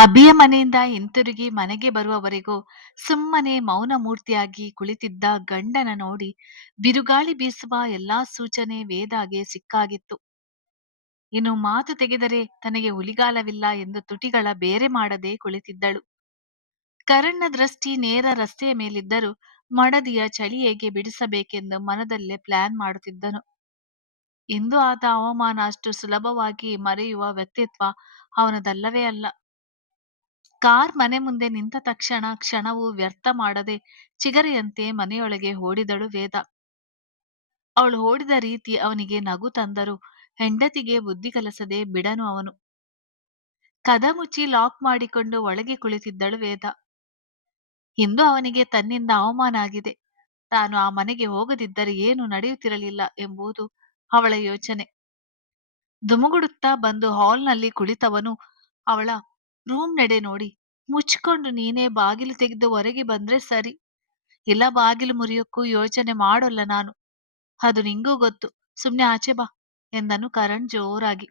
ಅಭಿಯ ಮನೆಯಿಂದ ಹಿಂತಿರುಗಿ ಮನೆಗೆ ಬರುವವರೆಗೂ ಸುಮ್ಮನೆ ಮೌನ ಮೂರ್ತಿಯಾಗಿ ಕುಳಿತಿದ್ದ ಗಂಡನ ನೋಡಿ ಬಿರುಗಾಳಿ ಬೀಸುವ ಎಲ್ಲಾ ಸೂಚನೆ ವೇದಾಗೆ ಸಿಕ್ಕಾಗಿತ್ತು. ಇನ್ನು ಮಾತು ತೆಗೆದರೆ ತನಗೆ ಉಳಿಗಾಲವಿಲ್ಲ ಎಂದು ತುಟಿಗಳ ಬೇರೆ ಮಾಡದೆ ಕುಳಿತಿದ್ದಳು. ಕರಣ್ನ ದೃಷ್ಟಿ ನೇರ ರಸ್ತೆಯ ಮೇಲಿದ್ದರೂ ಮಡದಿಯ ಚಳಿ ಹೇಗೆ ಬಿಡಿಸಬೇಕೆಂದು ಮನದಲ್ಲೇ ಪ್ಲಾನ್ ಮಾಡುತ್ತಿದ್ದನು. ಇಂದು ಆದ ಅವಮಾನ ಅಷ್ಟು ಸುಲಭವಾಗಿ ಮರೆಯುವ ವ್ಯಕ್ತಿತ್ವ ಅವನದಲ್ಲವೇ ಅಲ್ಲ. ಕಾರ್ ಮನೆ ಮುಂದೆ ನಿಂತ ತಕ್ಷಣ ಕ್ಷಣವೂ ವ್ಯರ್ಥ ಮಾಡದೆ ಚಿಗರೆಯಂತೆ ಮನೆಯೊಳಗೆ ಓಡಿದಳು ವೇದ. ಅವಳು ಓಡಿದ ರೀತಿ ಅವನಿಗೆ ನಗು ತಂದರೂ ಹೆಂಡತಿಗೆ ಬುದ್ಧಿ ಕಲಿಸದೆ ಬಿಡನು ಅವನು. ಕದ ಮುಚ್ಚಿ ಲಾಕ್ ಮಾಡಿಕೊಂಡು ಒಳಗೆ ಕುಳಿತಿದ್ದಳು ವೇದ. ಇಂದು ಅವನಿಗೆ ತನ್ನಿಂದ ಅವಮಾನ ಆಗಿದೆ. ತಾನು ಆ ಮನೆಗೆ ಹೋಗದಿದ್ದರೆ ಏನು ನಡೆಯುತ್ತಿರಲಿಲ್ಲ ಎಂಬುದು ಅವಳ ಯೋಚನೆ. ಧುಮುಗುಡುತ್ತಾ ಬಂದು ಹಾಲ್ನಲ್ಲಿ ಕುಳಿತವನು ಅವಳ ರೂಮ್ ನೆಡೆ ನೋಡಿ, ಮುಚ್ಕೊಂಡು ನೀನೇ ಬಾಗಿಲು ತೆಗೆದು ಹೊರಗೆ ಬಂದ್ರೆ ಸರಿ, ಇಲ್ಲ ಬಾಗಿಲು ಮುರಿಯೋಕ್ಕೂ ಯೋಚನೆ ಮಾಡೋಲ್ಲ ನಾನು. ಅದು ನಿಂಗೂ ಗೊತ್ತು, ಸುಮ್ನೆ ಆಚೆ ಬಾ ಎಂದನು ಕರಣ್ ಜೋರಾಗಿ.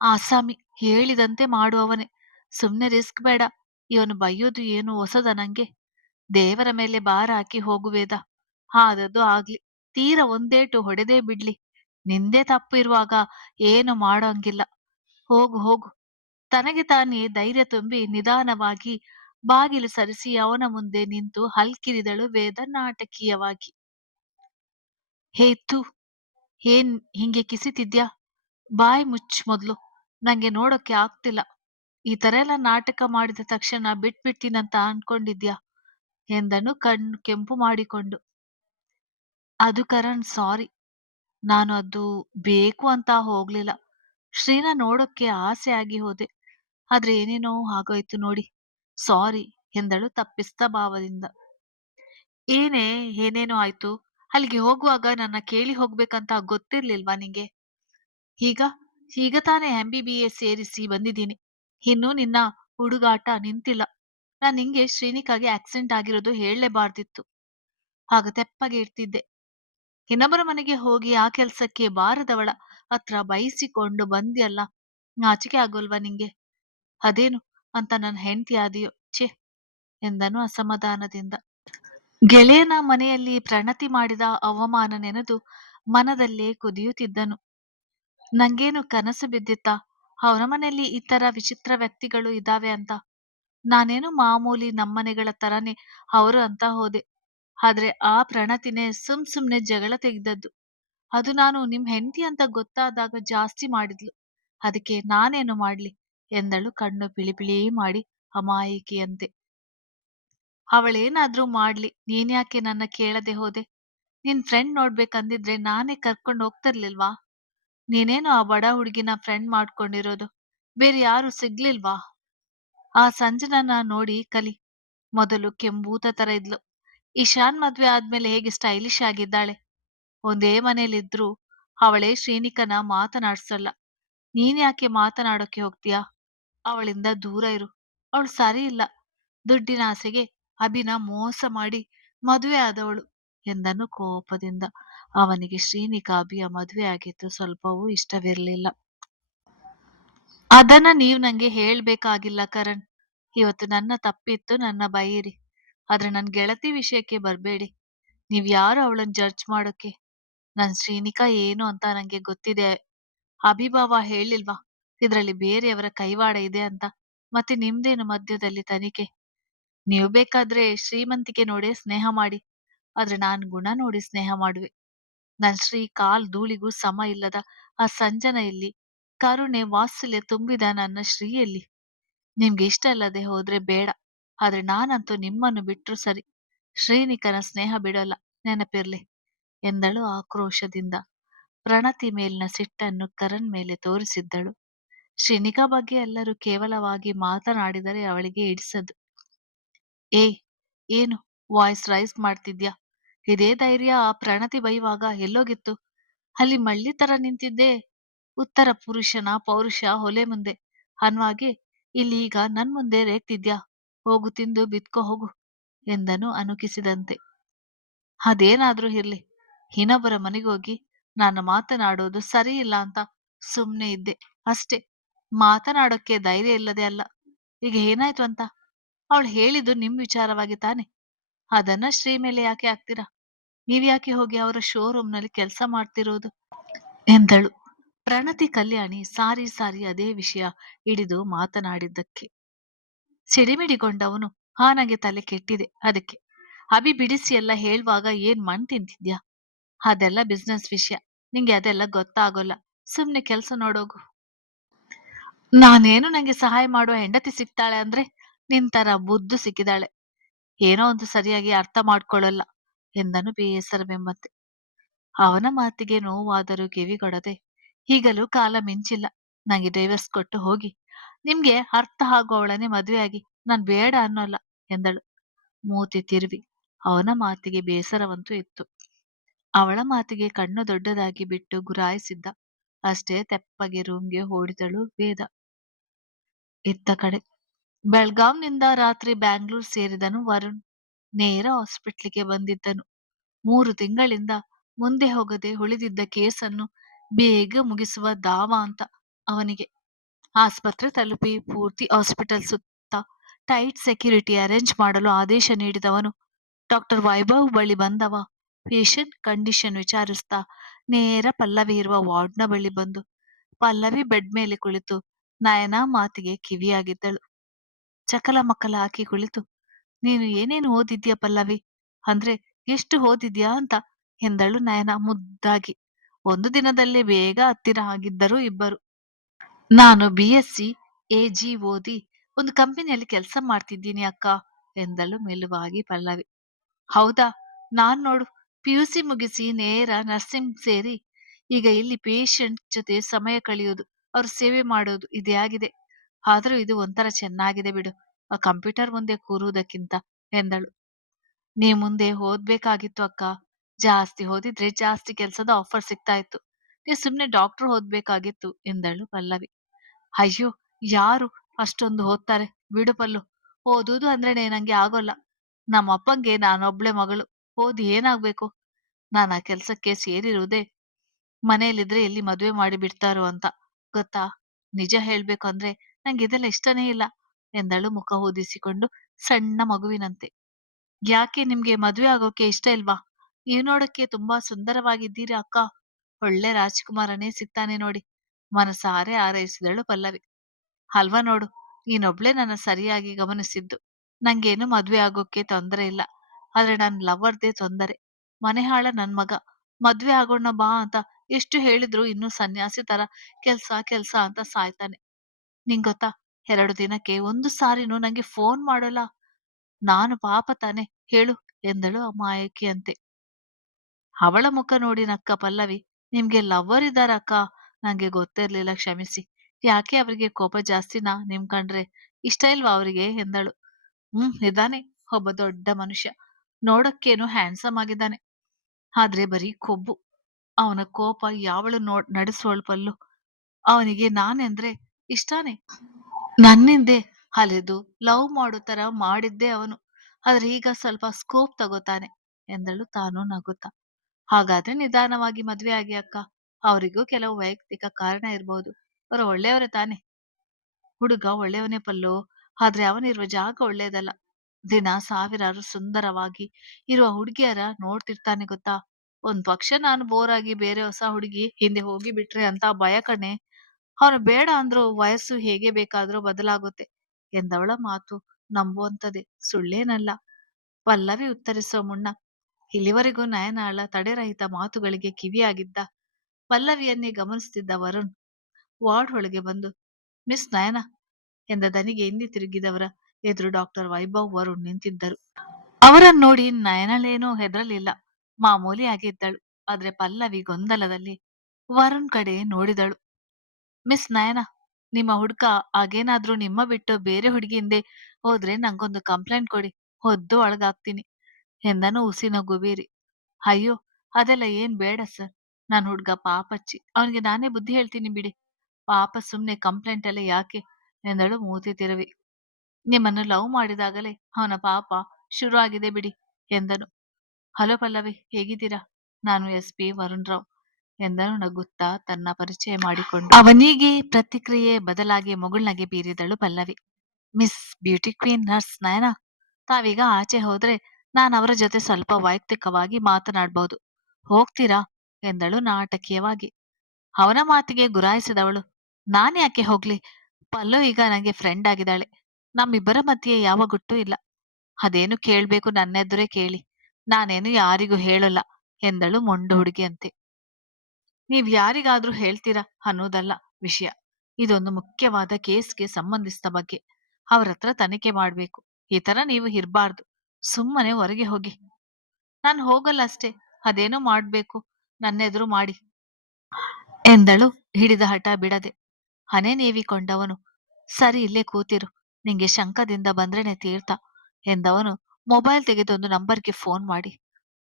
ಆಸಾಮಿ ಹೇಳಿದಂತೆ ಮಾಡುವವನೇ, ಸುಮ್ನೆ ರಿಸ್ಕ್ ಬೇಡ. ಇವನು ಬೈಯೋದು ಏನು ಹೊಸದ ನಂಗೆ. ದೇವರ ಮೇಲೆ ಭಾರ ಹಾಕಿ ಹೋಗುವೇದ. ಆದದ್ದು ಆಗ್ಲಿ, ತೀರ ಒಂದೇಟು ಹೊಡೆದೇ ಬಿಡ್ಲಿ. ನಿಂದೇ ತಪ್ಪು ಇರುವಾಗ ಏನು ಮಾಡೋಂಗಿಲ್ಲ. ಹೋಗು ಹೋಗು. ತನಗೆ ತಾನೇ ಧೈರ್ಯ ತುಂಬಿ ನಿಧಾನವಾಗಿ ಬಾಗಿಲು ಸರಿಸಿ ಅವನ ಮುಂದೆ ನಿಂತು ಹಲ್ಕಿರಿದಳು ವೇದ ನಾಟಕೀಯವಾಗಿ. ಹೇ ತು, ಏನ್ ಹಿಂಗೆ ಕಿಸಿತಿದ್ಯಾ? ಬಾಯ್ ಮುಚ್ಚ್ ಮೊದ್ಲು, ನಂಗೆ ನೋಡೋಕೆ ಆಗ್ತಿಲ್ಲ. ಈ ತರ ಎಲ್ಲ ನಾಟಕ ಮಾಡಿದ ತಕ್ಷಣ ಬಿಟ್ಬಿಡ್ತೀನಂತ ಅನ್ಕೊಂಡಿದ್ಯಾ ಎಂದನು ಕಣ್ಣು ಕೆಂಪು ಮಾಡಿಕೊಂಡು. ಅದು ಕರಣ್, ಸಾರಿ. ನಾನು ಅದು ಬೇಕು ಅಂತ ಹೋಗ್ಲಿಲ್ಲ. ಶ್ರೀನ ನೋಡೋಕೆ ಆಸೆ ಆಗಿ ಹೋದೆ. ಆದ್ರೆ ಏನೇನೋ ಆಗೋಯ್ತು ನೋಡಿ, ಸಾರಿ ಎಂದಳು ತಪ್ಪಿಸ್ತ ಭಾವದಿಂದ. ಏನೇ ಏನೇನೋ ಆಯ್ತು? ಅಲ್ಲಿಗೆ ಹೋಗುವಾಗ ನನ್ನ ಕೇಳಿ ಹೋಗ್ಬೇಕಂತ ಗೊತ್ತಿರ್ಲಿಲ್ವಾ ನಿಂಗೆ? ಈಗ ಈಗ ತಾನೇ MBBS ಸೇರಿಸಿ ಬಂದಿದ್ದೀನಿ. ಇನ್ನು ನಿನ್ನ ಹುಡುಗಾಟ ನಿಂತಿಲ್ಲ. ನಾನ್ ನಿಂಗೆ ಶ್ರೀನಿಕಾಗೆ ಆಕ್ಸಿಡೆಂಟ್ ಆಗಿರೋದು ಹೇಳಲೇಬಾರ್ದಿತ್ತು. ಆಗ ತೆಪ್ಪಗೆ ಇರ್ತಿದ್ದೆ. ಇನ್ನೊಬ್ಬರ ಮನೆಗೆ ಹೋಗಿ ಆ ಕೆಲ್ಸಕ್ಕೆ ಬಾರದವಳ ಹತ್ರ ಬೈಸಿಕೊಂಡು ಬಂದ್ಯಲ್ಲ, ನಾಚಿಕೆ ಆಗೋಲ್ವಾ ನಿಂಗೆ? ಅದೇನು ಅಂತ ನನ್ನ ಹೆಂಡ್ತಿ ಆದಿಯೋ, ಛೇ ಎಂದನು ಅಸಮಾಧಾನದಿಂದ. ಗೆಳೆಯನ ಮನೆಯಲ್ಲಿ ಪ್ರಣತಿ ಮಾಡಿದ ಅವಮಾನ ನೆನೆದು ಮನದಲ್ಲೇ ಕುದಿಯುತ್ತಿದ್ದನು. ನಂಗೇನು ಕನಸು ಬಿದ್ದಿತ್ತಾ ಅವನ ಮನೆಯಲ್ಲಿ ಈ ತರ ವಿಚಿತ್ರ ವ್ಯಕ್ತಿಗಳು ಇದಾವೆ ಅಂತ? ನಾನೇನು ಮಾಮೂಲಿ ನಮ್ಮನೆಗಳ ತರನೇ ಅವರು ಅಂತ ಹೋದೆ. ಆದ್ರೆ ಆ ಪ್ರಣತಿನೇ ಸುಮ್ನೆ ಜಗಳ ತೆಗ್ದದ್ದು. ಅದು ನಾನು ನಿಮ್ ಹೆಂಡ್ತಿ ಅಂತ ಗೊತ್ತಾದಾಗ ಜಾಸ್ತಿ ಮಾಡಿದ್ಲು. ಅದಕ್ಕೆ ನಾನೇನು ಮಾಡ್ಲಿ ಎಂದಳು ಕಣ್ಣು ಪಿಳಿ ಮಾಡಿ ಅಮಾಯಕಿಯಂತೆ. ಅವಳೇನಾದ್ರೂ ಮಾಡ್ಲಿ, ನೀನ್ಯಾಕೆ ನನ್ನ ಕೇಳದೆ ಹೋದೆ? ನಿನ್ ಫ್ರೆಂಡ್ ನೋಡ್ಬೇಕಂದಿದ್ರೆ ನಾನೇ ಕರ್ಕೊಂಡು ಹೋಗ್ತಿರ್ಲಿಲ್ವಾ? ನೀನೇನು ಆ ಬಡ ಹುಡುಗಿನ ಫ್ರೆಂಡ್ ಮಾಡ್ಕೊಂಡಿರೋದು, ಬೇರೆ ಯಾರು ಸಿಗ್ಲಿಲ್ವಾ? ಆ ಸಂಜನನ್ನ ನೋಡಿ ಕಲಿ. ಮೊದಲು ಕೆಂಬೂತ ತರ ಇದ್ಲು. ಇಶಾನ್ ಮದ್ವೆ ಆದ್ಮೇಲೆ ಹೇಗೆ ಸ್ಟೈಲಿಶ್ ಆಗಿದ್ದಾಳೆ. ಒಂದೇ ಮನೇಲಿದ್ರು ಅವಳೇ ಶ್ರೀನಿಕನ ಮಾತನಾಡ್ಸಲ್ಲ. ನೀನ್ ಯಾಕೆ ಮಾತನಾಡೋಕೆ ಹೋಗ್ತೀಯಾ? ಅವಳಿಂದ ದೂರ ಇರು. ಅವಳು ಸರಿ ಇಲ್ಲ. ದುಡ್ಡಿನ ಆಸೆಗೆ ಅಭಿನ ಮೋಸ ಮಾಡಿ ಮದುವೆ ಆದವಳು ಎಂದನು ಕೋಪದಿಂದ. ಅವನಿಗೆ ಶ್ರೀನಿಕಾ ಅಭಿಯ ಮದುವೆ ಆಗಿದ್ದು ಸ್ವಲ್ಪವೂ ಇಷ್ಟವಿರಲಿಲ್ಲ. ಅದನ್ನ ನೀವ್ ನಂಗೆ ಹೇಳ್ಬೇಕಾಗಿಲ್ಲ ಕರಣ್. ಇವತ್ತು ನನ್ನ ತಪ್ಪಿತ್ತು, ನನ್ನ ಬೈಯಿರಿ. ಆದ್ರೆ ನನ್ ಗೆಳತಿ ವಿಷಯಕ್ಕೆ ಬರ್ಬೇಡಿ. ನೀವ್ ಯಾರು ಅವಳನ್ನ ಜಡ್ಜ್ ಮಾಡೋಕೆ? ನನ್ ಶ್ರೀನಿಕಾ ಏನು ಅಂತ ನಂಗೆ ಗೊತ್ತಿದೆ. ಅಭಿಭಾವ ಹೇಳಿಲ್ವಾ ಇದ್ರಲ್ಲಿ ಬೇರೆಯವರ ಕೈವಾಡ ಇದೆ ಅಂತ? ಮತ್ತೆ ನಿಮ್ದೇನು ಮಧ್ಯದಲ್ಲಿ ತನಿಖೆ? ನೀವು ಬೇಕಾದ್ರೆ ಶ್ರೀಮಂತಿಕೆ ನೋಡೇ ಸ್ನೇಹ ಮಾಡಿ, ಆದ್ರೆ ನಾನ್ ಗುಣ ನೋಡಿ ಸ್ನೇಹ ಮಾಡುವೆ. ನನ್ ಶ್ರೀ ಕಾಲ್ ಧೂಳಿಗೂ ಸಮ ಇಲ್ಲದ ಆ ಸಂಜನ ಎಲ್ಲಿ? ಕರುಣೆ ವಾತ್ಸಲ್ಯ ತುಂಬಿದ ನನ್ನ ಶ್ರೀಯಲ್ಲಿ? ನಿಮ್ಗೆ ಇಷ್ಟ ಅಲ್ಲದೆ ಹೋದ್ರೆ ಬೇಡ, ಆದ್ರೆ ನಾನಂತೂ ನಿಮ್ಮನ್ನು ಬಿಟ್ರು ಸರಿ, ಶ್ರೀನಿಕನ ಸ್ನೇಹ ಬಿಡೋಲ್ಲ, ನೆನಪಿರ್ಲಿ ಎಂದಳು ಆಕ್ರೋಶದಿಂದ. ಪ್ರಣತಿ ಮೇಲಿನ ಸಿಟ್ಟನ್ನು ಕರಣ್ ಮೇಲೆ ತೋರಿಸಿದ್ದಳು. ಶ್ರೀನಿಕಾ ಬಗ್ಗೆ ಎಲ್ಲರೂ ಕೇವಲವಾಗಿ ಮಾತನಾಡಿದರೆ ಅವಳಿಗೆ ಹಿಡಿಸದು. ಏ, ಏನು ವಾಯ್ಸ್ ರೈಸ್ ಮಾಡ್ತಿದ್ಯಾ? ಇದೇ ಧೈರ್ಯ ಆ ಪ್ರಣತಿ ಬೈಯುವಾಗ ಎಲ್ಲೋಗಿತ್ತು? ಅಲ್ಲಿ ಮಳ್ಳಿ ತರ ನಿಂತಿದ್ದೆ. ಉತ್ತರ ಪುರುಷನ ಪೌರುಷ ಹೊಲೆ ಮುಂದೆ ಅನ್ವಾಗೆ ಇಲ್ಲಿ ಈಗ ನನ್ ಮುಂದೆ ರೇಗ್ತಿದ್ಯಾ? ಹೋಗು, ತಿಂದು ಬಿತ್ಕೋ ಹೋಗು ಎಂದನು ಅನುಕಿಸಿದಂತೆ. ಅದೇನಾದ್ರೂ ಇರ್ಲಿ, ಇನ್ನೊಬ್ಬರ ಮನೆಗೋಗಿ ನಾನು ಮಾತನಾಡೋದು ಸರಿ ಇಲ್ಲ ಅಂತ ಸುಮ್ನೆ ಇದ್ದೆ ಅಷ್ಟೇ. ಮಾತನಾಡೋಕ್ಕೆ ಧೈರ್ಯ ಇಲ್ಲದೆ ಅಲ್ಲ. ಈಗ ಏನಾಯ್ತು ಅಂತ? ಅವಳು ಹೇಳಿದ್ದು ನಿಮ್ ವಿಚಾರವಾಗಿ ತಾನೆ. ಅದನ್ನ ಶ್ರೀ ಮೇಲೆ ಯಾಕೆ ಹಾಕ್ತೀರಾ? ನೀವ್ಯಾಕೆ ಹೋಗಿ ಅವರ ಶೋರೂಮ್‌ನಲ್ಲಿ ಕೆಲಸ ಮಾಡ್ತಿರೋದು? ಎಂದಳು. ಪ್ರಣತಿ ಕಲ್ಯಾಣಿ ಸಾರಿ ಸಾರಿ ಅದೇ ವಿಷಯ ಹಿಡಿದು ಮಾತನಾಡಿದ್ದಕ್ಕೆ ಸಿಡಿಮಿಡಿಗೊಂಡವನು, ಹಾ ನಂಗೆ ತಲೆ ಕೆಟ್ಟಿದೆ ಅದಕ್ಕೆ. ಅಭಿ ಬಿಡಿಸಿ ಎಲ್ಲ ಹೇಳ್ವಾಗ ಏನ್ ಮಣ್ ತಿಂತಿದ್ಯಾ? ಅದೆಲ್ಲ ಬಿಸ್ನೆಸ್ ವಿಷಯ. ನಿಂಗೆ ಅದೆಲ್ಲ ಗೊತ್ತಾಗೋಲ್ಲ. ಸುಮ್ನೆ ಕೆಲ್ಸ ನೋಡೋಗು. ನಾನೇನು ನಂಗೆ ಸಹಾಯ ಮಾಡುವ ಹೆಂಡತಿ ಸಿಗ್ತಾಳೆ ಅಂದ್ರೆ ನಿನ್ ತರ ಬುದ್ದು ಸಿಕ್ಕಿದಾಳೆ. ಏನೋ ಒಂದು ಸರಿಯಾಗಿ ಅರ್ಥ ಮಾಡ್ಕೊಳ್ಳಲ್ಲ ಎಂದನು ಬೇಸರವೆಂಬಂತೆ. ಅವನ ಮಾತಿಗೆ ನೋವಾದರೂ ಕಿವಿಗೊಡದೆ, ಈಗಲೂ ಕಾಲ ಮಿಂಚಿಲ್ಲ. ನಂಗೆ ಡೈವರ್ಸ್ ಕೊಟ್ಟು ಹೋಗಿ. ನಿಮ್ಗೆ ಅರ್ಥ ಆಗುವವಳನ್ನೇ ಮದುವೆ ಆಗಿ. ನಾನ್ ಬೇಡ ಅನ್ನೋಲ್ಲ ಎಂದಳು ಮೂತಿ ತಿರುವಿ. ಅವನ ಮಾತಿಗೆ ಬೇಸರವಂತೂ ಇತ್ತು. ಅವಳ ಮಾತಿಗೆ ಕಣ್ಣು ದೊಡ್ಡದಾಗಿ ಬಿಟ್ಟು ಗುರಾಯಿಸಿದ್ದ. ಅಷ್ಟೇ ತೆಪ್ಪಗೆ ರೂಮ್‌ಗೆ ಓಡಿದಳು ವೇದ. ಇತ್ತ ಕಡೆ ಬೆಳ್ಗಾಂನಿಂದ ರಾತ್ರಿ ಬ್ಯಾಂಗ್ಳೂರ್ ಸೇರಿದನು ವರುಣ್. ನೇರ ಹಾಸ್ಪಿಟ್ಲಿಗೆ ಬಂದಿದ್ದನು. 3 ತಿಂಗಳಿಂದ ಮುಂದೆ ಹೋಗದೆ ಉಳಿದಿದ್ದ ಕೇಸನ್ನು ಬೇಗ ಮುಗಿಸುವ ಧಾವ ಅಂತ ಅವನಿಗೆ. ಆಸ್ಪತ್ರೆ ತಲುಪಿ ಪೂರ್ತಿ ಹಾಸ್ಪಿಟಲ್ ಸುತ್ತ ಟೈಟ್ ಸೆಕ್ಯೂರಿಟಿ ಅರೇಂಜ್ ಮಾಡಲು ಆದೇಶ ನೀಡಿದವನು ಡಾಕ್ಟರ್ ವೈಭವ್ ಬಳಿ ಬಂದವ ಪೇಷಂಟ್ ಕಂಡೀಷನ್ ವಿಚಾರಿಸ್ತಾ ನೇರ ಪಲ್ಲವಿ ಇರುವ ವಾರ್ಡ್‌ನ ಬಳಿ ಬಂದು ಪಲ್ಲವಿ ಬೆಡ್ ಮೇಲೆ ಕುಳಿತು ನಯನ ಮಾತಿಗೆ ಕಿವಿಯಾಗಿದ್ದಳು. ಚಕಲಮಕಲ ಹಾಕಿ ಕುಳಿತು, ನೀನು ಏನೇನು ಓದಿದ್ಯಾ ಪಲ್ಲವಿ? ಅಂದ್ರೆ ಎಷ್ಟು ಓದಿದ್ಯಾ ಅಂತ ಎಂದಳು ನಯನ ಮುದ್ದಾಗಿ. ಒಂದು ದಿನದಲ್ಲೇ ಬೇಗ ಹತ್ತಿರ ಆಗಿದ್ದರು ಇಬ್ಬರು. ನಾನು BSc AG ಓದಿ ಒಂದು ಕಂಪನಿಯಲ್ಲಿ ಕೆಲಸ ಮಾಡ್ತಿದ್ದೀನಿ ಅಕ್ಕ ಎಂದಳು ಮೆಲುವಾಗಿ ಪಲ್ಲವಿ. ಹೌದಾ? ನಾನ್ ನೋಡು PUC ಮುಗಿಸಿ ನೇರ ನರ್ಸಿಂಗ್ ಸೇರಿ ಈಗ ಇಲ್ಲಿ ಪೇಷಂಟ್ ಜೊತೆ ಸಮಯ ಕಳೆಯೋದು, ಅವ್ರ ಸೇವೆ ಮಾಡೋದು ಇದೇ ಆಗಿದೆ. ಆದ್ರೂ ಇದು ಒಂಥರ ಚೆನ್ನಾಗಿದೆ ಬಿಡು, ಆ ಕಂಪ್ಯೂಟರ್ ಮುಂದೆ ಕೂರುವುದಕ್ಕಿಂತ ಎಂದಳು. ನೀ ಮುಂದೆ ಓದ್ಬೇಕಾಗಿತ್ತು ಅಕ್ಕ. ಜಾಸ್ತಿ ಓದಿದ್ರೆ ಜಾಸ್ತಿ ಕೆಲ್ಸದ ಆಫರ್ ಸಿಗ್ತಾ ಇತ್ತು. ನೀ ಸುಮ್ನೆ ಡಾಕ್ಟರ್ ಓದ್ಬೇಕಾಗಿತ್ತು ಎಂದಳು ಪಲ್ಲವಿ. ಅಯ್ಯೋ, ಯಾರು ಅಷ್ಟೊಂದು ಓದ್ತಾರೆ ಬಿಡು ಪಲ್ಲು. ಓದುದು ಅಂದ್ರೇನೆ ನಂಗೆ ಆಗೋಲ್ಲ. ನಮ್ಮಪ್ಪಂಗೆ ನಾನೊಬ್ಳೆ ಮಗಳು. ಓದಿ ಏನಾಗ್ಬೇಕು? ನಾನ್ ಆ ಕೆಲ್ಸಕ್ಕೆ ಸೇರಿರುವುದೇ ಮನೇಲಿದ್ರೆ ಎಲ್ಲಿ ಮದ್ವೆ ಮಾಡಿ ಬಿಡ್ತಾರೋ ಅಂತ. ಗೊತ್ತಾ? ನಿಜ ಹೇಳ್ಬೇಕು ಅಂದ್ರೆ ನಂಗೆ ಇದೆಲ್ಲ ಇಷ್ಟನೇ ಇಲ್ಲ ಎಂದಳು ಮುಖ ಊದಿಸಿಕೊಂಡು ಸಣ್ಣ ಮಗುವಿನಂತೆ. ಯಾಕೆ ನಿಮ್ಗೆ ಮದ್ವೆ ಆಗೋಕೆ ಇಷ್ಟ ಇಲ್ವಾ? ನೀವ್ ನೋಡಕ್ಕೆ ತುಂಬಾ ಸುಂದರವಾಗಿದ್ದೀರಾ ಅಕ್ಕ. ಒಳ್ಳೆ ರಾಜ್ಕುಮಾರನೇ ಸಿಗ್ತಾನೆ ನೋಡಿ ಮನಸಾರೆ ಹಾರೈಸಿದಳು ಪಲ್ಲವಿ. ಅಲ್ವಾ ನೋಡು, ನೀನೊಬ್ಳೇ ನನ್ನ ಸರಿಯಾಗಿ ಗಮನಿಸಿದ್ದು. ನಂಗೇನು ಮದ್ವೆ ಆಗೋಕೆ ತೊಂದರೆ ಇಲ್ಲ. ಆದ್ರೆ ನನ್ ಲವರ್‌ದೇ ತೊಂದರೆ. ಮನೆಹಾಳ ನನ್ ಮಗ. ಮದ್ವೆ ಆಗೋಣ ಬಾ ಅಂತ ಎಷ್ಟು ಹೇಳಿದ್ರು ಇನ್ನೂ ಸನ್ಯಾಸಿ ತರ ಕೆಲ್ಸ ಕೆಲ್ಸ ಅಂತ ಸಾಯ್ತಾನೆ. ನಿಂಗೊತ್ತಾ, 2 ದಿನಕ್ಕೆ ಒಂದು ಸಾರಿನೂ ನಂಗೆ ಫೋನ್ ಮಾಡೋಲ್ಲ. ನಾನು ಪಾಪ ತಾನೆ ಹೇಳು ಎಂದಳು ಅಮಾಯಕಿಯಂತೆ. ಅವಳ ಮುಖ ನೋಡಿ ನಕ್ಕ ಪಲ್ಲವಿ. ನಿಮ್ಗೆ ಲವ್ವರ್ ಇದ್ದಾರಕ್ಕ? ನಂಗೆ ಗೊತ್ತಿರ್ಲಿಲ್ಲ, ಕ್ಷಮಿಸಿ. ಯಾಕೆ ಅವ್ರಿಗೆ ಕೋಪ ಜಾಸ್ತಿನಾ ನಿಮ್ ಕಂಡ್ರೆ? ಇಷ್ಟ ಇಲ್ವಾ ಅವ್ರಿಗೆ ಎಂದಳು. ಇದಾನೆ, ಒಬ್ಬ ದೊಡ್ಡ ಮನುಷ್ಯ. ನೋಡಕ್ಕೇನು ಹ್ಯಾಂಡ್ಸಮ್ ಆಗಿದ್ದಾನೆ. ಆದ್ರೆ ಬರೀ ಕೊಬ್ಬು. ಅವನ ಕೋಪ ಯಾವಳು ನಡೆಸೋಳ್ ಪಲ್ಲು. ಅವನಿಗೆ ನಾನೆಂದ್ರೆ ಇಷ್ಟಾನೇ. ನನ್ನಿಂದೆ ಅಲೆದು ಲವ್ ಮಾಡೋ ತರ ಮಾಡಿದ್ದೆ ಅವನು. ಆದ್ರೆ ಈಗ ಸ್ವಲ್ಪ ಸ್ಕೋಪ್ ತಗೋತಾನೆ ಎಂದಳು ತಾನು ನಗುತ್ತಾ. ಹಾಗಾದ್ರೆ ನಿಧಾನವಾಗಿ ಮದ್ವೆ ಆಗಿ ಅಕ್ಕ. ಅವರಿಗೂ ಕೆಲವು ವೈಯಕ್ತಿಕ ಕಾರಣ ಇರ್ಬಹುದು. ಅವರು ಒಳ್ಳೆಯವರೇ ತಾನೆ? ಹುಡುಗ ಒಳ್ಳೆಯವನೇ ಪಲ್ಲು. ಆದ್ರೆ ಅವನಿರುವ ಜಾಗ ಒಳ್ಳೇದಲ್ಲ. ದಿನ ಸಾವಿರಾರು ಸುಂದರವಾಗಿ ಇರುವ ಹುಡುಗಿಯರ ನೋಡ್ತಿರ್ತಾನೆ ಗೊತ್ತಾ? ಒಂದ್ ಪಕ್ಷ ನಾನು ಬೋರ್ ಆಗಿ ಬೇರೆ ಹೊಸ ಹುಡುಗಿ ಹಿಂದೆ ಹೋಗಿ ಬಿಟ್ರೆ ಅಂತ ಭಯ ಕಣೆ. ಅವನು ಬೇಡ ಅಂದ್ರು ವಯಸ್ಸು ಹೇಗೆ ಬೇಕಾದ್ರೂ ಬದಲಾಗುತ್ತೆ ಎಂದವಳ ಮಾತು ನಂಬುವಂತದೆ, ಸುಳ್ಳೇನಲ್ಲ. ಪಲ್ಲವಿ ಉತ್ತರಿಸುವ ಮುನ್ನ ಇಲ್ಲಿವರೆಗೂ ನಯನಾಳ ತಡೆರಹಿತ ಮಾತುಗಳಿಗೆ ಕಿವಿಯಾಗಿದ್ದ ಪಲ್ಲವಿಯನ್ನೇ ಗಮನಿಸುತ್ತಿದ್ದ ವರುಣ್ ವಾರ್ಡ್ ಒಳಗೆ ಬಂದು, ಮಿಸ್ ನಯನ ಎಂದ ದನಿಗೆ ಹಿಂದೆ ತಿರುಗಿದವರ ಎದುರು ಡಾಕ್ಟರ್ ವೈಭವ್ ವರುಣ್ ನಿಂತಿದ್ದರು. ಅವರನ್ನು ನೋಡಿ ನಯನಳೇನೂ ಹೆದರಲಿಲ್ಲ. ಮಾಮೂಲಿಯಾಗಿ ಇದ್ದಳು. ಆದ್ರೆ ಪಲ್ಲವಿ ಗೊಂದಲದಲ್ಲಿ ವರುಣ್ ಕಡೆ ನೋಡಿದಳು. ಮಿಸ್ ನಯನ, ನಿಮ್ಮ ಹುಡ್ಗ ಹಾಗೇನಾದ್ರೂ ನಿಮ್ಮ ಬಿಟ್ಟು ಬೇರೆ ಹುಡುಗಿ ಹಿಂದೆ ಹೋದ್ರೆ ನಂಗೊಂದು ಕಂಪ್ಲೇಂಟ್ ಕೊಡಿ, ಹೊದ್ದು ಒಳಗಾಗ್ತೀನಿ ಎಂದನು ಹುಸಿ ನಗು ಬೀರಿ. ಅಯ್ಯೋ, ಅದೆಲ್ಲ ಏನ್ ಬೇಡ ಸರ್. ನನ್ ಹುಡ್ಗ ಪಾಪಚ್ಚಿ, ಅವನಿಗೆ ನಾನೇ ಬುದ್ಧಿ ಹೇಳ್ತೀನಿ ಬಿಡಿ. ಪಾಪ ಸುಮ್ನೆ ಕಂಪ್ಲೇಂಟ್ ಎಲ್ಲ ಯಾಕೆ ಎಂದಳು ಮೂತಿ ತಿರುವಿ. ನಿಮ್ಮನ್ನು ಲವ್ ಮಾಡಿದಾಗಲೇ ಅವನ ಪಾಪ ಶುರು ಆಗಿದೆ ಬಿಡಿ ಎಂದನು. ಹಲೋ ಪಲ್ಲವಿ, ಹೇಗಿದ್ದೀರಾ? ನಾನು SP ವರುಣ್ ರಾವ್. ಎಂದನು ನಗುತ್ತಾ ತನ್ನ ಪರಿಚಯ ಮಾಡಿಕೊಂಡು. ಅವನಿಗೆ ಪ್ರತಿಕ್ರಿಯೆ ಬದಲಾಗಿ ಮುಗುಳ್ನಗೆ ಬೀರಿದಳು Pallavi. Miss beauty queen nurse Nayana, ತಾವೀಗ ಆಚೆ ಹೋದ್ರೆ ನಾನು ಅವರ ಜೊತೆ ಸ್ವಲ್ಪ ವೈಯಕ್ತಿಕವಾಗಿ ಮಾತನಾಡ್ಬಹುದು. ಹೋಗ್ತೀರಾ ಎಂದಳು ನಾಟಕೀಯವಾಗಿ. ಅವನ ಮಾತಿಗೆ ಗುರಾಯಿಸಿದವಳು, ನಾನ್ಯಾಕೆ ಹೋಗ್ಲಿ? ಪಲ್ಲು ಈಗ ನನಗೆ ಫ್ರೆಂಡ್ ಆಗಿದ್ದಾಳೆ. ನಮ್ಮಿಬ್ಬರ ಮಧ್ಯೆ ಯಾವ ಗುಟ್ಟು ಇಲ್ಲ. ಅದೇನು ಕೇಳ್ಬೇಕು ನನ್ನೆದುರೇ ಕೇಳಿ. ನಾನೇನು ಯಾರಿಗೂ ಹೇಳಲ್ಲ ಎಂದಳು ಮೊಂಡು ಹುಡುಗಿಯಂತೆ. ನೀವ್ ಯಾರಿಗಾದ್ರೂ ಹೇಳ್ತೀರಾ ಅನ್ನೋದಲ್ಲ ವಿಷಯ. ಇದೊಂದು ಮುಖ್ಯವಾದ ಕೇಸ್ಗೆ ಸಂಬಂಧಿಸಿದ ಬಗ್ಗೆ. ಅವ್ರತ್ರ ತನಿಖೆ ಮಾಡ್ಬೇಕು. ಈ ತರ ನೀವು ಇರ್ಬಾರ್ದು. ಸುಮ್ಮನೆ ಹೊರಗೆ ಹೋಗಿ. ನಾನ್ ಹೋಗಲ್ಲ ಅಷ್ಟೇ. ಅದೇನೋ ಮಾಡ್ಬೇಕು ನನ್ನೆದುರು ಮಾಡಿ ಎಂದಳು ಹಿಡಿದ ಹಠ ಬಿಡದೆ. ಹನೆ ನೀವಿಕೊಂಡವನು, ಸರಿ ಇಲ್ಲೇ ಕೂತಿರು, ನಿಂಗೆ ಶಂಕದಿಂದ ಬಂದ್ರೇನೆ ತೀರ್ಥ ಎಂದವನು ಮೊಬೈಲ್ ತೆಗೆದೊಂದು ನಂಬರ್ಗೆ ಫೋನ್ ಮಾಡಿ,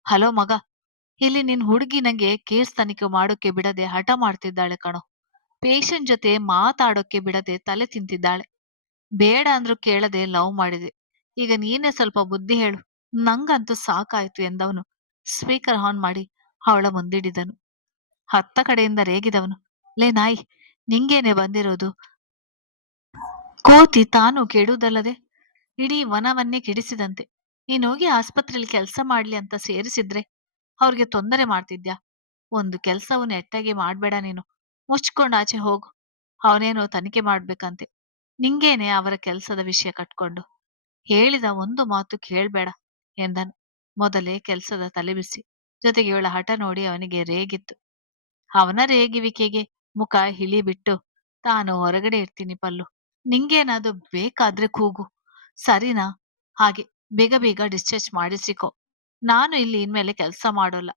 ಹಲೋ ಮಗ, ಇಲ್ಲಿ ನಿನ್ ಹುಡುಗಿ ನಂಗೆ ಕೇಸ್ ತನಿಖೆ ಮಾಡೋಕೆ ಬಿಡದೆ ಹಠ ಮಾಡ್ತಿದ್ದಾಳೆ ಕಣೋ. ಪೇಷಂಟ್ ಜೊತೆ ಮಾತಾಡೋಕೆ ಬಿಡದೆ ತಲೆ ತಿಂತಿದ್ದಾಳೆ. ಬೇಡ ಅಂದ್ರೂ ಕೇಳದೆ ಲವ್ ಮಾಡಿದೆ. ಈಗ ನೀನೇ ಸ್ವಲ್ಪ ಬುದ್ಧಿ ಹೇಳು. ನಂಗಂತೂ ಸಾಕಾಯ್ತು ಎಂದವನು ಸ್ಪೀಕರ್ ಆನ್ ಮಾಡಿ ಅವಳ ಮುಂದಿಡಿದನು. ಹತ್ತ ಕಡೆಯಿಂದ ರೇಗಿದವನು, ಲೇ ನಾಯಿ, ನಿಂಗೇನೆ ಬಂದಿರೋದು? ಕೋತಿ ತಾನು ಕೆಡುವುದಲ್ಲದೆ ಇಡೀ ವನವನ್ನೇ ಕೆಡಿಸಿದಂತೆ. ನೀನೋಗಿ ಆಸ್ಪತ್ರೆಯಲ್ಲಿ ಕೆಲಸ ಮಾಡ್ಲಿ ಅಂತ ಸೇರಿಸಿದ್ರೆ ಅವ್ರಿಗೆ ತೊಂದರೆ ಮಾಡ್ತಿದ್ಯಾ? ಒಂದು ಕೆಲ್ಸವನ್ನು ನೆಟ್ಟಾಗಿ ಮಾಡ್ಬೇಡ ನೀನು. ಮುಚ್ಕೊಂಡ್ ಆಚೆ ಹೋಗು. ಅವನೇನೋ ತನಿಖೆ ಮಾಡ್ಬೇಕಂತೆ. ನಿಂಗೇನೆ ಅವರ ಕೆಲ್ಸದ ವಿಷಯ ಕಟ್ಕೊಂಡು. ಹೇಳಿದ ಒಂದು ಮಾತು ಕೇಳ್ಬೇಡ ಎಂದನು ಮೊದಲೇ ಕೆಲ್ಸದ ತಲೆಬಿಸಿ. ಜೊತೆಗೆ ಇವಳ ಹಠ ನೋಡಿ ಅವನಿಗೆ ರೇಗಿತ್ತು. ಅವನ ರೇಗಿವಿಕೆಗೆ ಮುಖ ಹಿಳಿ ಬಿಟ್ಟು, ತಾನು ಹೊರಗಡೆ ಇರ್ತೀನಿ ಪಲ್ಲು, ನಿಂಗೇನಾದ್ರು ಬೇಕಾದ್ರೆ ಕೂಗು, ಸರಿನಾ? ಹಾಗೆ ಬೇಗ ಬೇಗ ಡಿಸ್ಚಾರ್ಜ್ ಮಾಡಿಸಿಕೊ. ನಾನು ಇಲ್ಲಿ ಇನ್ಮೇಲೆ ಕೆಲಸ ಮಾಡೋಲ್ಲ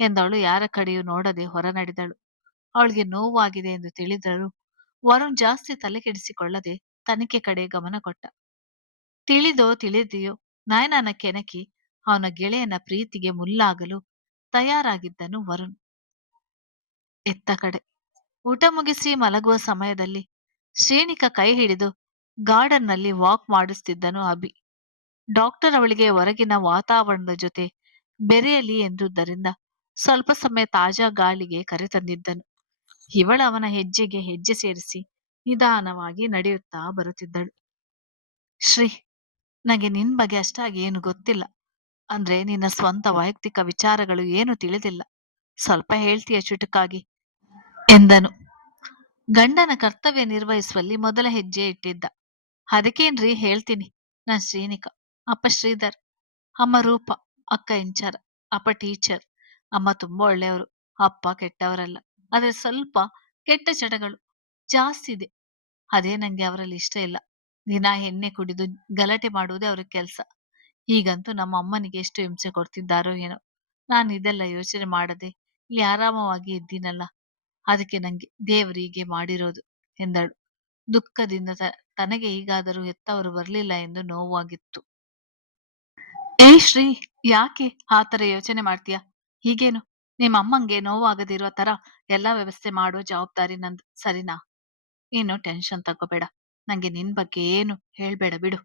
ಎಂದವಳು ಯಾರ ಕಡೆಯೂ ನೋಡದೆ ಹೊರ ನಡೆದಳು. ಅವಳಿಗೆ ನೋವಾಗಿದೆ ಎಂದು ತಿಳಿದರೂ ವರುಣ್ ಜಾಸ್ತಿ ತಲೆ ಕೆಡಿಸಿಕೊಳ್ಳದೆ ತನಿಖೆ ಕಡೆ ಗಮನ ಕೊಟ್ಟ. ತಿಳಿದೋ ತಿಳಿದೆಯೋ ನಯನನ ಕೆಣಕಿ ಅವನ ಗೆಳೆಯನ ಪ್ರೀತಿಗೆ ಮುಲ್ಲಾಗಲು ತಯಾರಾಗಿದ್ದನು ವರುಣ್. ಎತ್ತ ಕಡೆ ಊಟ ಮುಗಿಸಿ ಮಲಗುವ ಸಮಯದಲ್ಲಿ ಶ್ರೇಣಿಕ ಕೈ ಹಿಡಿದು ಗಾರ್ಡನ್ನಲ್ಲಿ ವಾಕ್ ಮಾಡಿಸ್ತಿದ್ದನು ಅಭಿ. ಡಾಕ್ಟರ್ ಅವಳಿಗೆ ಹೊರಗಿನ ವಾತಾವರಣದ ಜೊತೆ ಬೆರೆಯಲಿ ಎಂದುದರಿಂದ ಸ್ವಲ್ಪ ಸಮಯ ತಾಜಾ ಗಾಳಿಗೆ ಕರೆತಂದಿದ್ದನು. ಇವಳು ಅವನ ಹೆಜ್ಜೆಗೆ ಹೆಜ್ಜೆ ಸೇರಿಸಿ ನಿಧಾನವಾಗಿ ನಡೆಯುತ್ತಾ ಬರುತ್ತಿದ್ದಳು. ಶ್ರೀ, ನನಗೆ ನಿನ್ ಬಗ್ಗೆ ಅಷ್ಟಾಗಿ ಏನು ಗೊತ್ತಿಲ್ಲ. ಅಂದ್ರೆ ನಿನ್ನ ಸ್ವಂತ ವೈಯಕ್ತಿಕ ವಿಚಾರಗಳು ಏನು ತಿಳಿದಿಲ್ಲ. ಸ್ವಲ್ಪ ಹೇಳ್ತೀಯ ಚುಟುಕಾಗಿ ಎಂದನು. ಗಂಡನ ಕರ್ತವ್ಯ ನಿರ್ವಹಿಸುವಲ್ಲಿ ಮೊದಲ ಹೆಜ್ಜೆ ಇಟ್ಟಿದ್ದ. ಅದಕ್ಕೇನ್ರಿ ಹೇಳ್ತೀನಿ. ನಾನ್ ಶ್ರೀನಿಕಾ, ಅಪ್ಪ ಶ್ರೀಧರ್, ಅಮ್ಮ ರೂಪ, ಅಕ್ಕ ಇಂಚಾರ, ಅಪ್ಪ ಟೀಚರ್. ಅಮ್ಮ ತುಂಬಾ ಒಳ್ಳೆಯವರು, ಅಪ್ಪ ಕೆಟ್ಟವರಲ್ಲ. ಆದ್ರೆ ಸ್ವಲ್ಪ ಕೆಟ್ಟ ಚಟಗಳು ಜಾಸ್ತಿ ಇದೆ. ಅದೇ ನಂಗೆ ಅವರಲ್ಲಿ ಇಷ್ಟ ಇಲ್ಲ. ದಿನ ಎಣ್ಣೆ ಕುಡಿದು ಗಲಾಟೆ ಮಾಡುವುದೇ ಅವ್ರ ಕೆಲ್ಸ. ಈಗಂತೂ ನಮ್ಮ ಅಮ್ಮನಿಗೆ ಎಷ್ಟು ಹಿಂಸೆ ಕೊಡ್ತಿದ್ದಾರೋ ಏನೋ. ನಾನು ಇದೆಲ್ಲ ಯೋಚನೆ ಮಾಡದೆ ಇಲ್ಲಿ ಆರಾಮವಾಗಿ ಇದ್ದೀನಲ್ಲ, ಅದಕ್ಕೆ ನಂಗೆ ದೇವರಿಗೆ ಮಾಡಿರೋದು ಎಂದಳು ದುಃಖದಿಂದ. ತನಗೆ ಈಗಾದರೂ ಹೆತ್ತವರು ಬರಲಿಲ್ಲ ಎಂದು ನೋವಾಗಿತ್ತು. ಏ ಶ್ರೀ, ಯಾಕೆ ಆತರ ಯೋಚನೆ ಮಾಡ್ತೀಯ? ಹೀಗೇನು ನಿಮ್ಮ ಅಮ್ಮಂಗೆ ನೋವಾಗದಿರುವ ತರ ಎಲ್ಲಾ ವ್ಯವಸ್ಥೆ ಮಾಡೋ ಜವಾಬ್ದಾರಿ ನಂದು, ಸರಿನಾ? ನೀನು ಟೆನ್ಷನ್ ತಗೋಬೇಡ. ನಂಗೆ ನಿನ್ ಬಗ್ಗೆ ಏನು ಹೇಳ್ಬೇಡ ಬಿಡು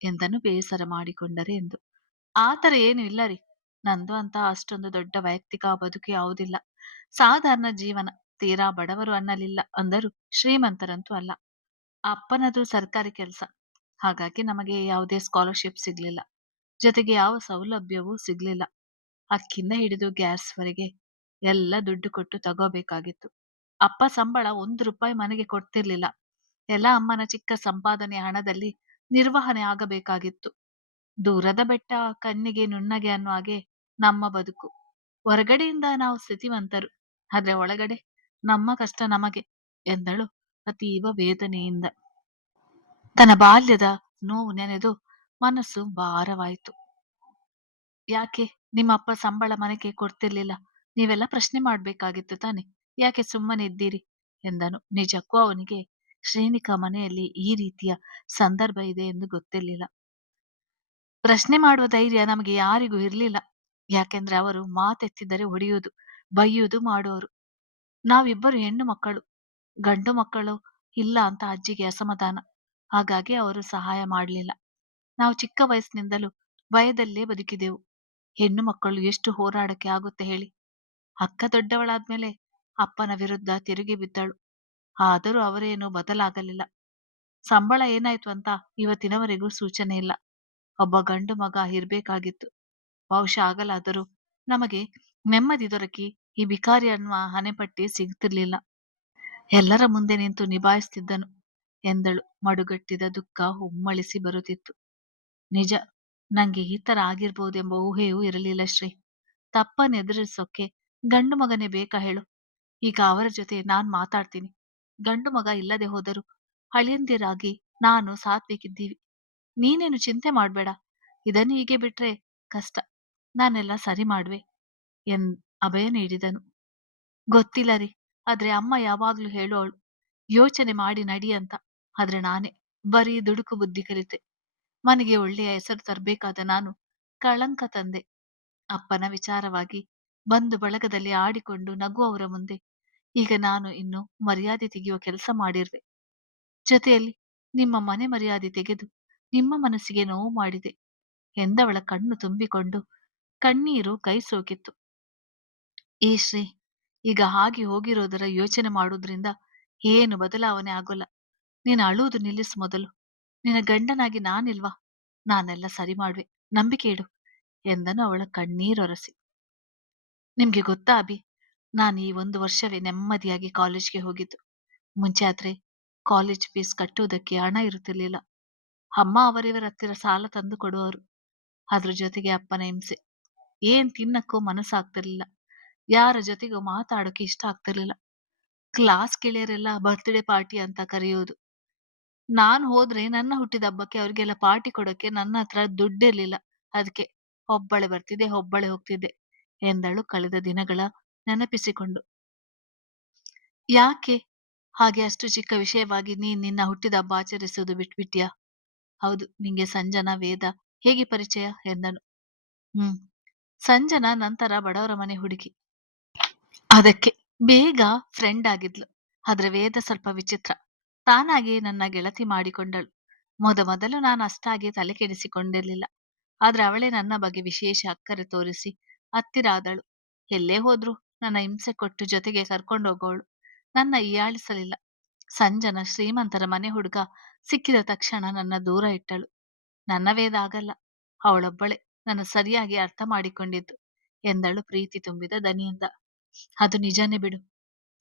ಎಂದನು ಬೇಸರ ಮಾಡಿಕೊಂಡರೆ ಎಂದು. ಆತರ ಏನು ಇಲ್ಲ ರೀ. ನಂದು ಅಂತ ಅಷ್ಟೊಂದು ದೊಡ್ಡ ವೈಯಕ್ತಿಕ ಬದುಕು ಯಾವುದಿಲ್ಲ. ಸಾಧಾರಣ ಜೀವನ. ತೀರಾ ಬಡವರು ಅನ್ನಲಿಲ್ಲ ಅಂದರು ಶ್ರೀಮಂತರಂತೂ ಅಲ್ಲ. ಅಪ್ಪನದು ಸರ್ಕಾರಿ ಕೆಲಸ. ಹಾಗಾಗಿ ನಮಗೆ ಯಾವುದೇ ಸ್ಕಾಲರ್ಶಿಪ್ ಸಿಗ್ಲಿಲ್ಲ. ಜೊತೆಗೆ ಯಾವ ಸೌಲಭ್ಯವೂ ಸಿಗ್ಲಿಲ್ಲ. ಅಕ್ಕಿಂದ ಹಿಡಿದು ಗ್ಯಾಸ್ವರೆಗೆ ಎಲ್ಲ ದುಡ್ಡು ಕೊಟ್ಟು ತಗೋಬೇಕಾಗಿತ್ತು. ಅಪ್ಪ ಸಂಬಳ 1 ರೂಪಾಯಿ ಮನೆಗೆ ಕೊಡ್ತಿರ್ಲಿಲ್ಲ. ಎಲ್ಲ ಅಮ್ಮನ ಚಿಕ್ಕ ಸಂಪಾದನೆ ಹಣದಲ್ಲಿ ನಿರ್ವಹಣೆ ಆಗಬೇಕಾಗಿತ್ತು. ದೂರದ ಬೆಟ್ಟ ಕಣ್ಣಿಗೆ ನುಣ್ಣಗೆ ಅನ್ನೋ ಹಾಗೆ ನಮ್ಮ ಬದುಕು. ಹೊರಗಡೆಯಿಂದ ನಾವು ಸ್ಥಿತಿವಂತರು, ಆದ್ರೆ ಒಳಗಡೆ ನಮ್ಮ ಕಷ್ಟ ನಮಗೆ ಎಂದಳು ಅತೀವ ವೇದನೆಯಿಂದ. ತನ್ನ ಬಾಲ್ಯದ ನೋವು ನೆನೆದು ಮನಸ್ಸು ಭಾರವಾಯಿತು. ಯಾಕೆ ನಿಮ್ಮ ಅಪ್ಪ ಸಂಬಳ ಮನೆಗೆ ಕೊಡ್ತಿರ್ಲಿಲ್ಲ? ನೀವೆಲ್ಲ ಪ್ರಶ್ನೆ ಮಾಡ್ಬೇಕಾಗಿತ್ತು ತಾನೆ. ಯಾಕೆ ಸುಮ್ಮನೆ ಇದ್ದೀರಿ ಎಂದನು. ನಿಜಕ್ಕೂ ಅವನಿಗೆ ಶ್ರೇಣಿಕಾ ಮನೆಯಲ್ಲಿ ಈ ರೀತಿಯ ಸಂದರ್ಭ ಇದೆ ಎಂದು ಗೊತ್ತಿರಲಿಲ್ಲ. ಪ್ರಶ್ನೆ ಮಾಡುವ ಧೈರ್ಯ ನಮಗೆ ಯಾರಿಗೂ ಇರಲಿಲ್ಲ. ಯಾಕೆಂದ್ರೆ ಅವರು ಮಾತೆತ್ತಿದರೆ ಹೊಡೆಯುವುದು, ಬೈಯುವುದು ಮಾಡುವರು. ನಾವಿಬ್ಬರು ಹೆಣ್ಣು ಮಕ್ಕಳು, ಗಂಡು ಮಕ್ಕಳು ಇಲ್ಲ ಅಂತ ಅಜ್ಜಿಗೆ ಅಸಮಾಧಾನ. ಹಾಗಾಗಿ ಅವರು ಸಹಾಯ ಮಾಡಲಿಲ್ಲ. ನಾವು ಚಿಕ್ಕ ವಯಸ್ಸಿನಿಂದಲೂ ಭಯದಲ್ಲೇ ಬದುಕಿದೆವು. ಹೆಣ್ಣು ಮಕ್ಕಳು ಎಷ್ಟು ಹೋರಾಡಕ್ಕೆ ಆಗುತ್ತೆ ಹೇಳಿ? ಅಕ್ಕ ದೊಡ್ಡವಳಾದ್ಮೇಲೆ ಅಪ್ಪನ ವಿರುದ್ಧ ತಿರುಗಿ ಬಿದ್ದಳು. ಆದರೂ ಅವರೇನೂ ಬದಲಾಗಲಿಲ್ಲ. ಸಂಬಳ ಏನಾಯ್ತು ಅಂತ ಇವತ್ತಿನವರೆಗೂ ಸೂಚನೆ ಇಲ್ಲ. ಒಬ್ಬ ಗಂಡು ಮಗ ಇರ್ಬೇಕಾಗಿತ್ತು. ಬಹುಶಃ ಆಗಲಾದರೂ ನಮಗೆ ನೆಮ್ಮದಿ ದೊರಕಿ ಈ ಬಿಕಾರಿ ಅನ್ನುವ ಹಣೆಪಟ್ಟಿ ಸಿಗ್ತಿರ್ಲಿಲ್ಲ. ಎಲ್ಲರ ಮುಂದೆ ನಿಂತು ನಿಭಾಯಿಸ್ತಿದ್ದನು ಎಂದಳು. ಮಡುಗಟ್ಟಿದ ದುಃಖ ಉಮ್ಮಳಿಸಿ ಬರುತ್ತಿತ್ತು. ನಿಜ, ನಂಗೆ ಈ ತರ ಆಗಿರ್ಬೋದೆಂಬ ಊಹೆಯೂ ಇರಲಿಲ್ಲ ಶ್ರೀ. ತಪ್ಪನ್ನೆದುರಿಸೋಕೆ ಗಂಡು ಮಗನೇ ಬೇಕಾ ಹೇಳು? ಈಗ ಅವರ ಜೊತೆ ನಾನ್ ಮಾತಾಡ್ತೀನಿ. ಗಂಡು ಮಗ ಇಲ್ಲದೆ ಹೋದರೂ ಅಳಿಯಂದಿರಾಗಿ ನಾನು ಸಾತ್ವಿಕಿದ್ದೀವಿ. ನೀನೇನು ಚಿಂತೆ ಮಾಡ್ಬೇಡ. ಇದನ್ನು ಹೀಗೆ ಬಿಟ್ರೆ ಕಷ್ಟ. ನಾನೆಲ್ಲ ಸರಿ ಮಾಡ್ವೆ ಎನ್ ಅಭಯ ನೀಡಿದನು. ಗೊತ್ತಿಲ್ಲ ರೀ, ಆದ್ರೆ ಅಮ್ಮ ಯಾವಾಗ್ಲೂ ಹೇಳೋಳು, ಯೋಚನೆ ಮಾಡಿ ನಡಿ ಅಂತ. ಆದ್ರೆ ನಾನೇ ಬರೀ ದುಡುಕು ಬುದ್ಧಿ ಕಲಿತೆ. ಮನೆಗೆ ಒಳ್ಳೆಯ ಹೆಸರು ತರಬೇಕಾದ ನಾನು ಕಳಂಕ ತಂದೆ. ಅಪ್ಪನ ವಿಚಾರವಾಗಿ ಬಂದು ಬಳಗದಲ್ಲಿ ಆಡಿಕೊಂಡು ನಗುವವರ ಮುಂದೆ ಈಗ ನಾನು ಇನ್ನು ಮರ್ಯಾದೆ ತೆಗೆಯುವ ಕೆಲಸ ಮಾಡಿರ್ವೆ. ಜೊತೆಯಲ್ಲಿ ನಿಮ್ಮ ಮನೆ ಮರ್ಯಾದೆ ತೆಗೆದು ನಿಮ್ಮ ಮನಸ್ಸಿಗೆ ನೋವು ಮಾಡಿದೆ ಎಂದವಳ ಕಣ್ಣು ತುಂಬಿಕೊಂಡು ಕಣ್ಣೀರು ಕೈ ಸೋಕಿತ್ತು. ಈ ಶ್ರೀ, ಈಗ ಹಾಗೆ ಹೋಗಿರೋದರ ಯೋಚನೆ ಮಾಡುವುದ್ರಿಂದ ಏನು ಬದಲಾವಣೆ ಆಗೋಲ್ಲ. ನೀನು ಅಳುವುದು ನಿಲ್ಲಿಸು ಮೊದಲು. ನಿನ್ನ ಗಂಡನಾಗಿ ನಾನಿಲ್ವಾ? ನಾನೆಲ್ಲ ಸರಿ ಮಾಡ್ವೆ, ನಂಬಿಕೆ ಇಡು ಎಂದನು ಅವಳ ಕಣ್ಣೀರೊರೆಸಿ. ನಿಮ್ಗೆ ಗೊತ್ತಾ ಅಭಿ, ನಾನು ಈ 1 ವರ್ಷವೇ ನೆಮ್ಮದಿಯಾಗಿ ಕಾಲೇಜ್ಗೆ ಹೋಗಿದ್ದು. ಮುಂಚೆ ಆದ್ರೆ ಕಾಲೇಜ್ ಫೀಸ್ ಕಟ್ಟುವುದಕ್ಕೆ ಹಣ ಇರುತ್ತಿರ್ಲಿಲ್ಲ. ಅಮ್ಮ ಅವರಿವರ ಹತ್ತಿರ ಸಾಲ ತಂದು ಕೊಡುವರು. ಅದ್ರ ಜೊತೆಗೆ ಅಪ್ಪನ ಹಿಂಸೆ. ಏನ್ ತಿನ್ನಕ್ಕೂ ಮನಸ್ಸಾಗ್ತಿರ್ಲಿಲ್ಲ. ಯಾರ ಜೊತೆಗೂ ಮಾತಾಡೋಕೆ ಇಷ್ಟ ಆಗ್ತಿರ್ಲಿಲ್ಲ. ಕ್ಲಾಸ್ ಗೆಳೆಯರೆಲ್ಲ ಬರ್ತ್ಡೇ ಪಾರ್ಟಿ ಅಂತ ಕರೆಯೋದು. ನಾನ್ ಹೋದ್ರೆ ನನ್ನ ಹುಟ್ಟಿದ ಹಬ್ಬಕ್ಕೆ ಅವ್ರಿಗೆಲ್ಲ ಪಾರ್ಟಿ ಕೊಡೋಕೆ ನನ್ನ ಹತ್ರ ದುಡ್ಡಿರ್ಲಿಲ್ಲ. ಅದಕ್ಕೆ ಒಬ್ಬಳೆ ಬರ್ತಿದ್ದೆ, ಒಬ್ಬಳೆ ಹೋಗ್ತಿದ್ದೆ ಎಂದಳು ಕಳೆದ ದಿನಗಳ ನೆನಪಿಸಿಕೊಂಡು. ಯಾಕೆ ಹಾಗೆ ಅಷ್ಟು ಚಿಕ್ಕ ವಿಷಯವಾಗಿ ನೀನ್ ನಿನ್ನ ಹುಟ್ಟಿದ ಹಬ್ಬ ಆಚರಿಸುವುದು ಬಿಟ್ಬಿಟ್ಯಾ? ಹೌದು, ನಿಂಗೆ ಸಂಜನಾ, ವೇದ ಹೇಗೆ ಪರಿಚಯ ಎಂದನು. ಸಂಜನಾ ನಂತರ ಬಡವರ ಮನೆ ಹುಡುಗಿ. ಅದಕ್ಕೆ ಬೇಗ ಫ್ರೆಂಡ್ ಆಗಿದ್ಲು. ಆದ್ರೆ ವೇದ ಸ್ವಲ್ಪ ವಿಚಿತ್ರ. ತಾನಾಗಿ ನನ್ನ ಗೆಳತಿ ಮಾಡಿಕೊಂಡಳು. ಮೊದಲು ನಾನು ಅಷ್ಟಾಗಿ ತಲೆ ಕೆಡಿಸಿಕೊಂಡಿರ್ಲಿಲ್ಲ. ಆದ್ರೆ ಅವಳೇ ನನ್ನ ಬಗ್ಗೆ ವಿಶೇಷ ಅಕ್ಕರೆ ತೋರಿಸಿ ಹತ್ತಿರ ಆದಳು. ಎಲ್ಲೇ ಹೋದ್ರು ನನ್ನ ಹಿಂಸೆ ಕೊಟ್ಟು ಜೊತೆಗೆ ಕರ್ಕೊಂಡೋಗೋಳು. ನನ್ನ ಹೀಯಾಳಿಸಲಿಲ್ಲ. ಸಂಜನ ಶ್ರೀಮಂತರ ಮನೆ ಹುಡುಗ ಸಿಕ್ಕಿದ ತಕ್ಷಣ ನನ್ನ ದೂರ ಇಟ್ಟಳು. ನನ್ನ ವೇದ ಆಗಲ್ಲ. ಅವಳೊಬ್ಬಳೆ ನನ್ನ ಸರಿಯಾಗಿ ಅರ್ಥ ಮಾಡಿಕೊಂಡಿದ್ದು ಎಂದಳು ಪ್ರೀತಿ ತುಂಬಿದ ದನಿಯಿಂದ. ಅದು ನಿಜಾನೇ ಬಿಡು.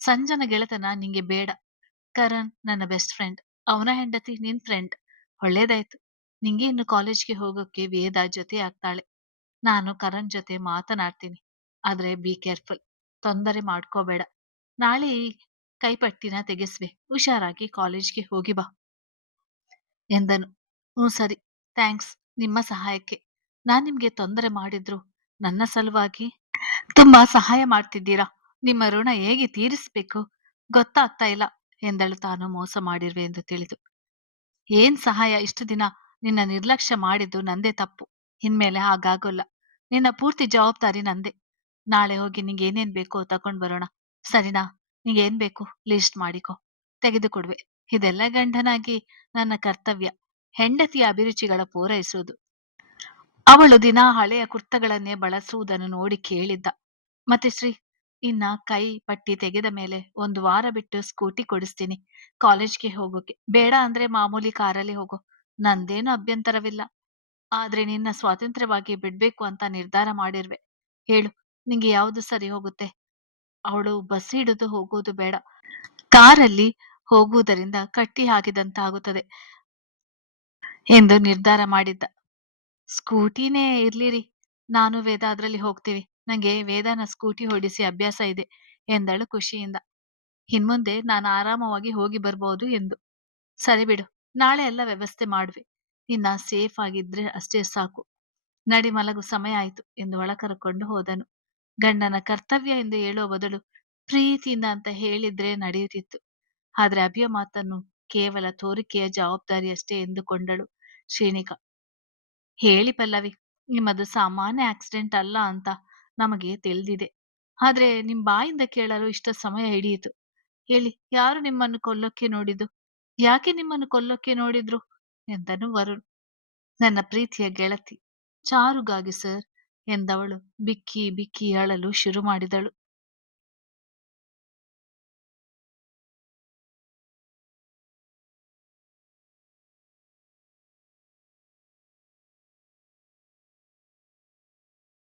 ಸಂಜನ ಗೆಳತನ ನಿಂಗೆ ಬೇಡ. ಕರಣ್ ನನ್ನ ಬೆಸ್ಟ್ ಫ್ರೆಂಡ್. ಅವನ ಹೆಂಡತಿ ನಿನ್ ಫ್ರೆಂಡ್. ಒಳ್ಳೇದಾಯ್ತು. ನಿಂಗೆ ಇನ್ನು ಕಾಲೇಜ್ಗೆ ಹೋಗೋಕೆ ವೇದ ಜೊತೆ ಆಗ್ತಾಳೆ. ನಾನು ಕರಣ್ ಜೊತೆ ಮಾತನಾಡ್ತೀನಿ. ಆದ್ರೆ ಬಿ ಕೇರ್ಫುಲ್. ತೊಂದರೆ ಮಾಡ್ಕೋಬೇಡ. ನಾಳೆ ಈ ಕೈಪಟ್ಟಿನ ತೆಗೆಸ್ವೆ. ಹುಷಾರಾಗಿ ಕಾಲೇಜ್ಗೆ ಹೋಗಿ ಬಾ ಎಂದನು. ಸರಿ, ಥ್ಯಾಂಕ್ಸ್ ನಿಮ್ಮ ಸಹಾಯಕ್ಕೆ. ನಾನ್ ನಿಮ್ಗೆ ತೊಂದರೆ ಮಾಡಿದ್ರು ನನ್ನ ಸಲುವಾಗಿ ತುಂಬಾ ಸಹಾಯ ಮಾಡ್ತಿದ್ದೀರಾ. ನಿಮ್ಮ ಋಣ ಹೇಗೆ ತೀರಿಸ್ಬೇಕು ಗೊತ್ತಾಗ್ತಾ ಇಲ್ಲ ಎಂದಳು ತಾನು ಮೋಸ ಮಾಡಿರ್ವೆ ಎಂದು ತಿಳಿದು. ಏನ್ ಸಹಾಯ? ಇಷ್ಟು ದಿನ ನಿನ್ನ ನಿರ್ಲಕ್ಷ್ಯ ಮಾಡಿದ್ದು ನಂದೇ ತಪ್ಪು. ಇನ್ಮೇಲೆ ಹಾಗಾಗೋಲ್ಲ. ನಿನ್ನ ಪೂರ್ತಿ ಜವಾಬ್ದಾರಿ ನಂದೇ. ನಾಳೆ ಹೋಗಿ ನಿಂಗೆ ಏನೇನ್ ಬೇಕೋ ತಕೊಂಡ್ ಬರೋಣ, ಸರಿನಾ? ನಿಂಗೆ ಏನ್ ಬೇಕು ಲಿಸ್ಟ್ ಮಾಡಿಕೊ, ತೆಗೆದುಕೊಡುವೆ. ಇದೆಲ್ಲ ಗಂಡನಾಗಿ ನನ್ನ ಕರ್ತವ್ಯ. ಹೆಂಡತಿಯ ಅಭಿರುಚಿಗಳ ಪೂರೈಸುವುದು. ಅವಳು ದಿನ ಹಳೆಯ ಕುರ್ತಗಳನ್ನೇ ಬಳಸುವುದನ್ನು ನೋಡಿ ಕೇಳಿದ್ದ. ಮತ್ತೆ ಶ್ರೀ, ಇನ್ನ ಕೈ ಪಟ್ಟಿ ತೆಗೆದ ಮೇಲೆ 1 ವಾರ ಬಿಟ್ಟು ಸ್ಕೂಟಿ ಕೊಡಿಸ್ತೀನಿ ಕಾಲೇಜ್ಗೆ ಹೋಗೋಕೆ. ಬೇಡ ಅಂದ್ರೆ ಮಾಮೂಲಿ ಕಾರಲ್ಲಿ ಹೋಗೋ. ನಂದೇನು ಅಭ್ಯಂತರವಿಲ್ಲ. ಆದ್ರೆ ನಿನ್ನ ಸ್ವಾತಂತ್ರ್ಯವಾಗಿ ಬಿಡ್ಬೇಕು ಅಂತ ನಿರ್ಧಾರ ಮಾಡಿರ್ವೆ. ಹೇಳು, ನಿಂಗೆ ಯಾವ್ದು ಸರಿ ಹೋಗುತ್ತೆ? ಅವಳು ಬಸ್ ಹಿಡಿದು ಹೋಗೋದು ಬೇಡ. ಕಾರಲ್ಲಿ ಹೋಗುವುದರಿಂದ ಕಟ್ಟಿ ಹಾಕಿದಂತಾಗುತ್ತದೆ ಎಂದು ನಿರ್ಧಾರ ಮಾಡಿದ್ದ. ಸ್ಕೂಟಿನೇ ಇರ್ಲಿರಿ, ನಾನು ವೇದ ಅದ್ರಲ್ಲಿ ಹೋಗ್ತೀವಿ. ನಂಗೆ ವೇದನ ಸ್ಕೂಟಿ ಹೊಡಿಸಿ ಅಭ್ಯಾಸ ಇದೆ ಎಂದಳು ಖುಷಿಯಿಂದ. ಇನ್ಮುಂದೆ ನಾನು ಆರಾಮವಾಗಿ ಹೋಗಿ ಬರ್ಬೋದು ಎಂದು. ಸರಿ ಬಿಡು, ನಾಳೆ ಎಲ್ಲ ವ್ಯವಸ್ಥೆ ಮಾಡ್ವೆ. ನಿನ್ನ ಸೇಫ್ ಆಗಿದ್ರೆ ಅಷ್ಟೇ ಸಾಕು. ನಡಿ ಮಲಗು, ಸಮಯ ಆಯ್ತು ಎಂದು ಒಳ ಕರ್ಕೊಂಡು ಹೋದನು. ಗಂಡನ ಕರ್ತವ್ಯ ಎಂದು ಹೇಳುವ ಬದಲು ಪ್ರೀತಿಯಿಂದ ಅಂತ ಹೇಳಿದ್ರೆ ನಡೆಯುತ್ತಿತ್ತು. ಆದ್ರೆ ಅಭಿಯ ಮಾತನ್ನು ಕೇವಲ ತೋರಿಕೆಯ ಜವಾಬ್ದಾರಿಯಷ್ಟೇ ಎಂದುಕೊಂಡಳು ಶ್ರೀನಿಕಾ. ಹೇಳಿ ಪಲ್ಲವಿ, ನಿಮ್ಮದು ಸಾಮಾನ್ಯ ಆಕ್ಸಿಡೆಂಟ್ ಅಲ್ಲ ಅಂತ ನಮಗೆ ತಿಳಿದಿದೆ. ಆದ್ರೆ ನಿಮ್ ಬಾಯಿಂದ ಕೇಳಲು ಇಷ್ಟ ಸಮಯ ಹಿಡಿಯಿತು. ಹೇಳಿ, ಯಾರು ನಿಮ್ಮನ್ನು ಕೊಲ್ಲೋಕೆ ನೋಡಿದ್ದು? ಯಾಕೆ ನಿಮ್ಮನ್ನು ಕೊಲ್ಲೋಕೆ ನೋಡಿದ್ರು ಎಂದನು ವರುಣ್. ನನ್ನ ಪ್ರೀತಿಯ ಗೆಳತಿ ಚಾರುಗಾಗಿ ಸರ್ ಎಂದವಳು ಬಿಕ್ಕಿ ಬಿಕ್ಕಿ ಅಳಲು ಶುರು ಮಾಡಿದಳು.